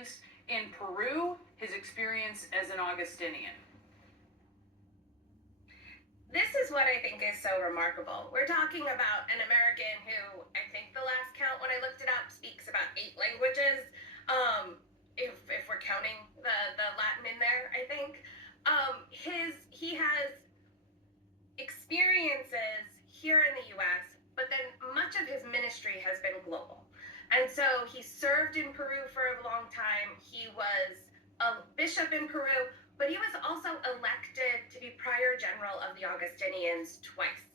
experience in Peru, his experience as an Augustinian. This is what I think is so remarkable. We're talking about an American who, I think the last count when I looked it up, speaks about 8 languages. If we're counting the Latin in there, I think. He has experiences here in the US, but then much of his ministry has been global. And so he served in Peru for a long time. He was a bishop in Peru, but he was also elected to be prior general of the Augustinians twice.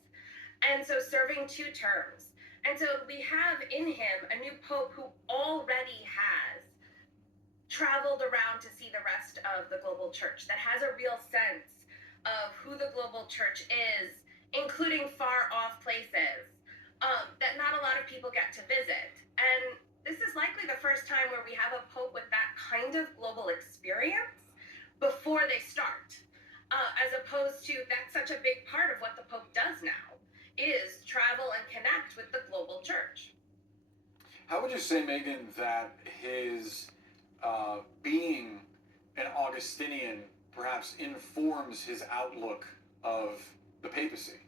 And so serving 2 terms. And so we have in him a new pope who already has traveled around to see the rest of the global church, that has a real sense of who the global church is, including far off places that not a lot of people get to visit. And this is likely the first time where we have a pope with that kind of global experience before they start, as opposed to that's such a big part of what the pope does now, is travel and connect with the global church. How would you say, Megan, that his being an Augustinian perhaps informs his outlook of the papacy?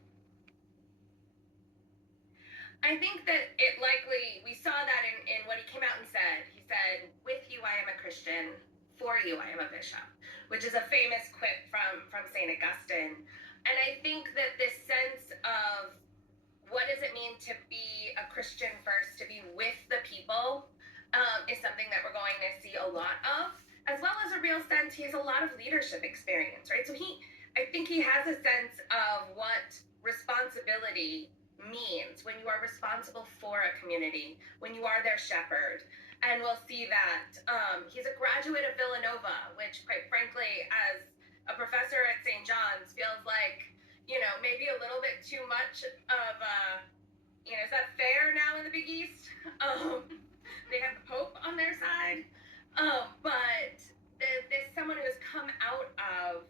I think that it likely, we saw that in what he came out and said. He said, "With you I am a Christian, for you I am a bishop," which is a famous quip from St. Augustine. And I think that this sense of what does it mean to be a Christian first, to be with the people, is something that we're going to see a lot of, as well as a real sense, he has a lot of leadership experience, right? So I think he has a sense of what responsibility means when you are responsible for a community, when you are their shepherd. And we'll see that he's a graduate of Villanova, which quite frankly, as a professor at St. John's, feels like, maybe a little bit too much of, is that fair now in the Big East? They have the Pope on their side. But there's someone who has come out of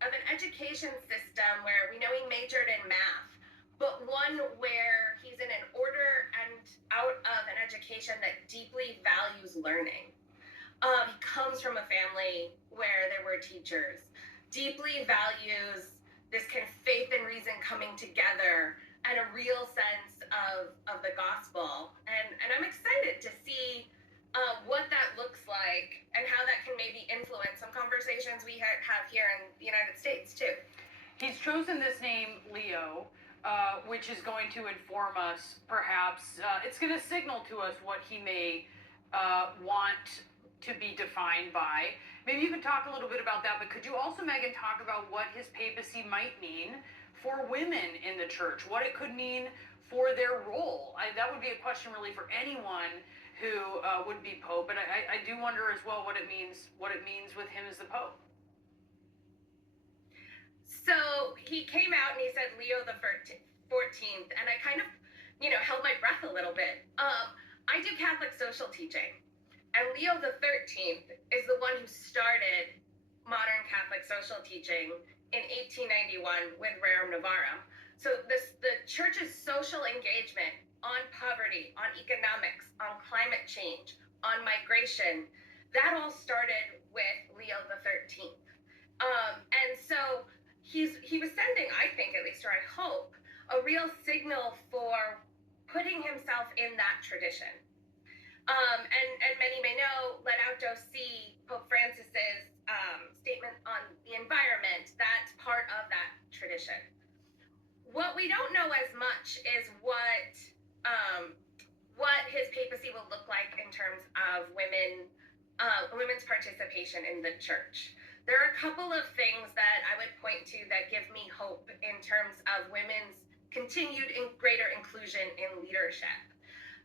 an education system where we know he majored in math, but one where he's in an order and out of an education that deeply values learning. He comes from a family where there were teachers, deeply values this kind of faith and reason coming together and a real sense of the gospel. And I'm excited to see what that looks like and how that can maybe influence some conversations we have here in the United States too. He's chosen this name, Leo, which is going to inform us, perhaps. It's going to signal to us what he may want to be defined by. Maybe you could talk a little bit about that, but could you also, Megan, talk about what his papacy might mean for women in the church, what it could mean for their role? That would be a question really for anyone who would be pope, but I do wonder as well what it means with him as the pope. So he came out and he said Leo the 14th, and I kind of, held my breath a little bit. I do Catholic social teaching, and Leo the 13th is the one who started modern Catholic social teaching in 1891 with Rerum Novarum. So the church's social engagement on poverty, on economics, on climate change, on migration, that all started with Leo the 13th. And so he was sending, I think at least, or I hope, a real signal for putting himself in that tradition. And many may know, Laudato Si, Pope Francis's statement on the environment, that's part of that tradition. What we don't know as much is what his papacy will look like in terms of women's participation in the church. There are a couple of things that I would point to that give me hope in terms of women's continued greater inclusion in leadership.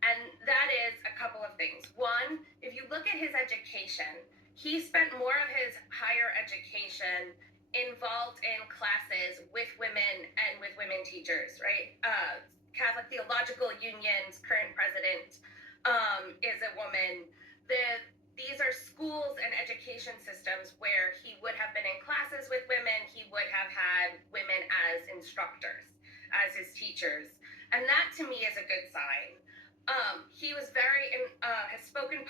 And that is a couple of things. One, if you look at his education, he spent more of his higher education involved in classes with women and with women teachers, right? Catholic Theological Union's current president is a woman. These are schools and education systems where he would have been in classes with women. He would have had women as instructors, as his teachers. And that to me is a good sign. He was has spoken